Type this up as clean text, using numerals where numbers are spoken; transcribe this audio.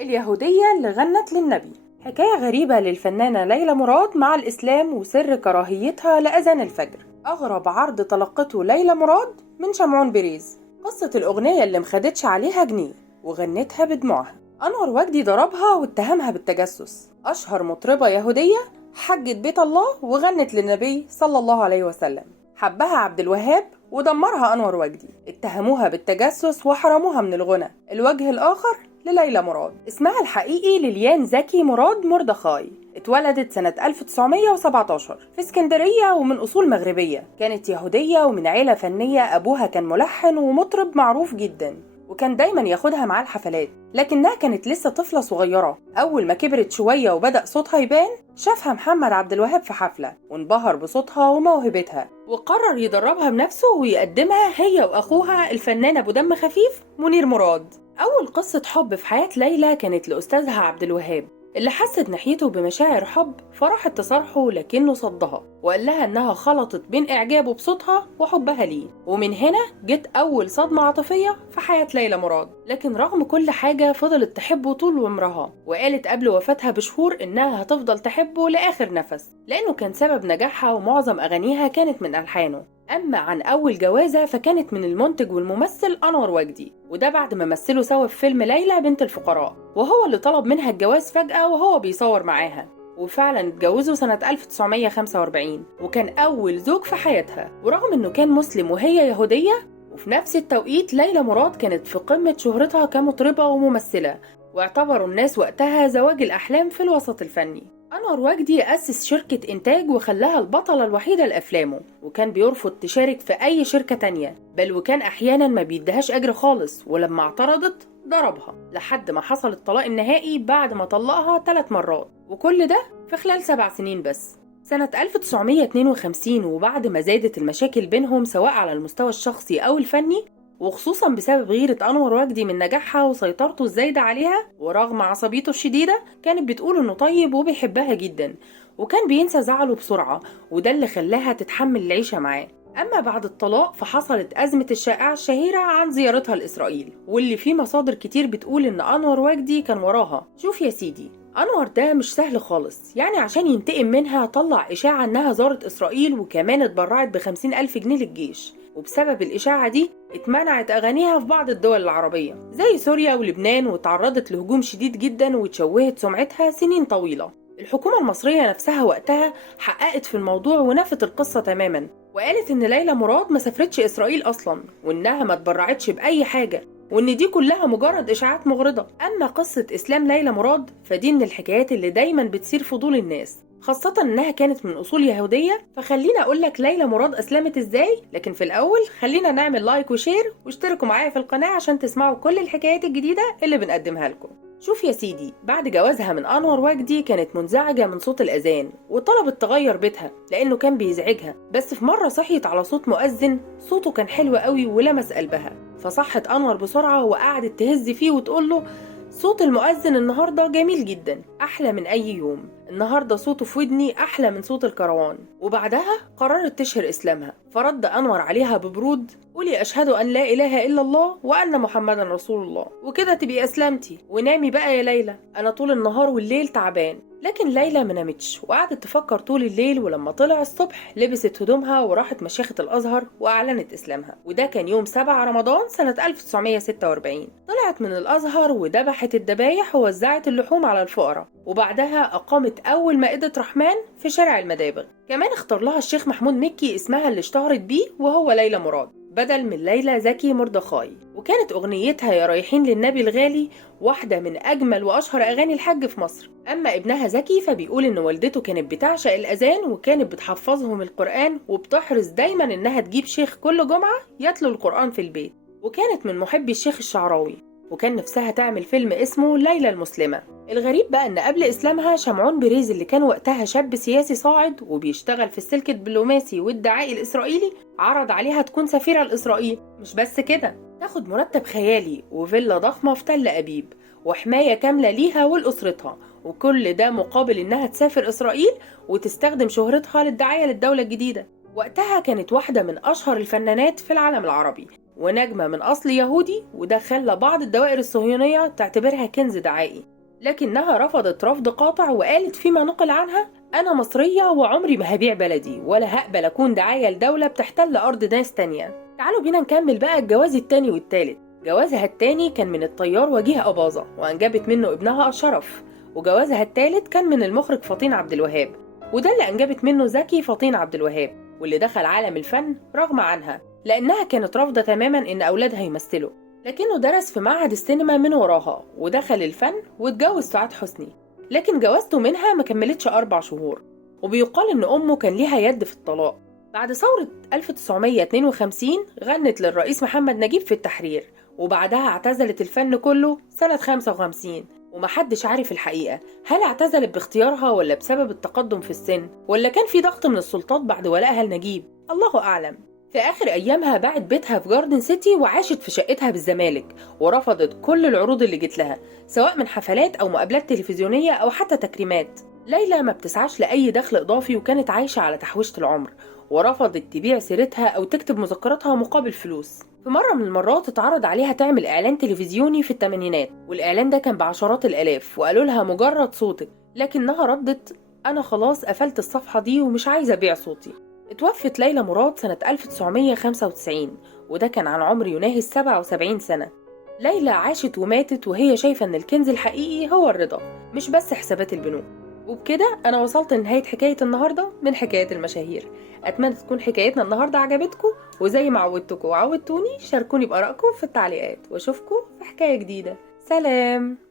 اليهودية اللي غنت للنبي. حكاية غريبة للفنانة ليلى مراد مع الإسلام وسر كراهيتها لأذان الفجر. أغرب عرض تلقته ليلى مراد من شمعون بريز. قصة الأغنية اللي مخدتش عليها جنيه وغنتها بدموعها. أنور وجدي ضربها واتهمها بالتجسس. أشهر مطربة يهودية حجت بيت الله وغنت للنبي صلى الله عليه وسلم. حبها عبد الوهاب ودمرها أنور وجدي. اتهموها بالتجسس وحرموها من الغنى. الوجه الآخر لليلى مراد، اسمها الحقيقي ليليان زكي مراد مردخاي. اتولدت سنة 1917 في اسكندرية ومن أصول مغربية. كانت يهودية ومن عيلة فنية، أبوها كان ملحن ومطرب معروف جدا وكان دايما ياخدها معاه الحفلات، لكنها كانت لسه طفلة صغيرة. أول ما كبرت شوية وبدأ صوتها يبان، شافها محمد عبد الوهاب في حفلة وانبهر بصوتها وموهبتها، وقرر يدربها بنفسه ويقدمها هي وأخوها الفنان أبو دم خفيف منير مراد. أول قصة حب في حياة ليلى كانت لأستاذها عبد الوهاب، اللي حست ناحيته بمشاعر حب فراحت تصارحه لكنه صدها وقال لها إنها خلطت بين إعجابه بصوتها وحبها ليه. ومن هنا جت أول صدمة عاطفية في حياة ليلى مراد. لكن رغم كل حاجة فضلت تحبه طول عمرها، وقالت قبل وفاتها بشهور إنها هتفضل تحبه لآخر نفس لأنه كان سبب نجاحها ومعظم أغانيها كانت من ألحانه. أما عن أول جوازة فكانت من المنتج والممثل أنور وجدي، وده بعد ما مثلوا سوا في فيلم ليلى بنت الفقراء، وهو اللي طلب منها الجواز فجأة وهو بيصور معاها. وفعلا اتجوزوا سنة 1945 وكان أول زوج في حياتها. ورغم إنه كان مسلم وهي يهودية، وفي نفس التوقيت ليلى مراد كانت في قمة شهرتها كمطربة وممثلة، واعتبروا الناس وقتها زواج الأحلام في الوسط الفني. أنور وجدي أسس شركة إنتاج وخلاها البطلة الوحيدة لأفلامه، وكان بيرفض تشارك في أي شركة تانية، بل وكان أحيانا ما بيدهاش أجر خالص، ولما اعترضت ضربها لحد ما حصل الطلاق النهائي بعد ما طلقها 3 مرات، وكل ده في خلال 7 سنين بس. سنة 1952 وبعد ما زادت المشاكل بينهم سواء على المستوى الشخصي أو الفني، وخصوصا بسبب غيرة أنور وجدي من نجاحها وسيطرته الزايدة عليها، ورغم عصبيته الشديدة كانت بتقول إنه طيب وبيحبها جدا وكان بينسى زعله بسرعة، وده اللي خلاها تتحمل العيشة معاه. أما بعد الطلاق فحصلت أزمة الشائعة الشهيرة عن زيارتها لإسرائيل، واللي فيه مصادر كتير بتقول إن أنور وجدي كان وراها. شوف يا سيدي، أنور ده مش سهل خالص، يعني عشان ينتقم منها طلع إشاعة إنها زارت إسرائيل وكمان اتبرعت ب50,000 جنيه للجيش، وبسبب الإشاعة دي اتمنعت أغانيها في بعض الدول العربية زي سوريا ولبنان، وتعرضت لهجوم شديد جدا وتشوهت سمعتها سنين طويلة. الحكومة المصرية نفسها وقتها حققت في الموضوع ونفت القصة تماما، وقالت إن ليلى مراد ما سافرتش إسرائيل أصلا، وإنها ما اتبرعتش بأي حاجة، وإن دي كلها مجرد إشاعات مغرضة. أما قصة إسلام ليلى مراد فدي من الحكايات اللي دايما بتثير فضول الناس، خاصة إنها كانت من أصول يهودية. فخلينا أقولك ليلى مراد أسلمت إزاي، لكن في الأول خلينا نعمل لايك وشير واشتركوا معايا في القناة عشان تسمعوا كل الحكايات الجديدة اللي بنقدمها لكم. شوف يا سيدي، بعد جوازها من أنور وجدي كانت منزعجة من صوت الأذان وطلبت تغير بيتها لأنه كان بيزعجها، بس في مرة صحيت على صوت مؤذن صوته كان حلو قوي ولمس قلبها، فصحت أنور بسرعة وقعدت تهز فيه وتقول له: صوت المؤذن النهاردة جميل جدا، أحلى من أي يوم، النهاردة صوته في ودني أحلى من صوت الكروان. وبعدها قررت تشهر إسلامها، فرد أنور عليها ببرود: قولي أشهد أن لا إله إلا الله وأن محمدا رسول الله، وكده تبقي أسلمتي، ونامي بقى يا ليلى، أنا طول النهار والليل تعبان. لكن ليلى ما نامتش وقعدت تفكر طول الليل، ولما طلع الصبح لبست هدومها وراحت مشيخة الأزهر وأعلنت إسلامها، وده كان يوم 7 رمضان سنة 1946. طلعت من الأزهر وذبحت الذبايح ووزعت اللحوم على الفقراء، وبعدها أقامت أول مائدة رحمن في شارع المدابغ. كمان اختار لها الشيخ محمود مكي اسمها اللي اشتهرت بيه وهو ليلى مراد بدل من ليلى زكي مردخاي، وكانت أغنيتها يا رايحين للنبي الغالي واحدة من أجمل وأشهر أغاني الحج في مصر. أما ابنها زكي فبيقول إن والدته كانت بتعشق الأذان وكانت بتحفظهم القرآن، وبتحرص دايما إنها تجيب شيخ كل جمعة يتلو القرآن في البيت، وكانت من محبي الشيخ الشعراوي، وكان نفسها تعمل فيلم اسمه ليلى المسلمة. الغريب بقى ان قبل اسلامها شمعون بريز اللي كان وقتها شاب سياسي صاعد وبيشتغل في السلك الدبلوماسي والدعائي الاسرائيلي عرض عليها تكون سفيرة لاسرائيل. مش بس كده، تاخد مرتب خيالي وفيلا ضخمة في تل ابيب وحماية كاملة ليها ولأسرتها، وكل ده مقابل انها تسافر اسرائيل وتستخدم شهرتها للدعاية للدولة الجديدة. وقتها كانت واحدة من اشهر الفنانات في العالم العربي، ونجمة من أصل يهودي، وده خلى بعض الدوائر الصهيونية تعتبرها كنز دعائي، لكنها رفضت رفض قاطع وقالت فيما نقل عنها: أنا مصرية وعمري ما هبيع بلدي ولا هقبل أكون دعاية لدولة بتحتل أرض ناس تانية. تعالوا بينا نكمل بقى الجواز التاني والتالت. جوازها التاني كان من الطيار وجيه أباظة وأنجبت منه ابنها الشرف، وجوازها التالت كان من المخرج فطين عبد الوهاب، وده اللي أنجبت منه زكي فطين عبد الوهاب، واللي دخل عالم الفن رغم عنها لأنها كانت رافضة تماما إن أولادها يمثلوا، لكنه درس في معهد السينما من وراها ودخل الفن واتجوز سعاد حسني، لكن جوازته منها ما كملتش 4 شهور، وبيقال إن أمه كان ليها يد في الطلاق. بعد ثورة 1952 غنت للرئيس محمد نجيب في التحرير، وبعدها اعتزلت الفن كله سنة 55، ومحدش عارف الحقيقة هل اعتزلت باختيارها ولا بسبب التقدم في السن ولا كان في ضغط من السلطات بعد ولائها لنجيب، الله أعلم. في آخر أيامها باعت بيتها في جاردن سيتي وعاشت في شقتها بالزمالك، ورفضت كل العروض اللي جت لها سواء من حفلات أو مقابلات تلفزيونية أو حتى تكريمات. ليلى ما بتسعاش لأي دخل إضافي وكانت عايشة على تحويشة العمر، ورفضت تبيع سيرتها أو تكتب مذكراتها مقابل فلوس. في مرة من المرات اتعرض عليها تعمل إعلان تلفزيوني في الثمانينات، والإعلان ده كان بعشرات الآلاف، وقالوا لها مجرد صوتك، لكنها ردت: أنا خلاص قفلت الصفحة دي ومش عايزة أبيع صوتي. اتوفت ليلى مراد سنة 1995، وده كان عن عمر يناهز 77 سنة. ليلى عاشت وماتت وهي شايفة ان الكنز الحقيقي هو الرضا، مش بس حسابات البنوك. وبكده انا وصلت لنهاية حكاية النهاردة من حكايات المشاهير. اتمنى تكون حكايتنا النهاردة عجبتكم، وزي ما عودتكم وعودتوني شاركوني بآرائكم في التعليقات، واشوفكم في حكاية جديدة. سلام.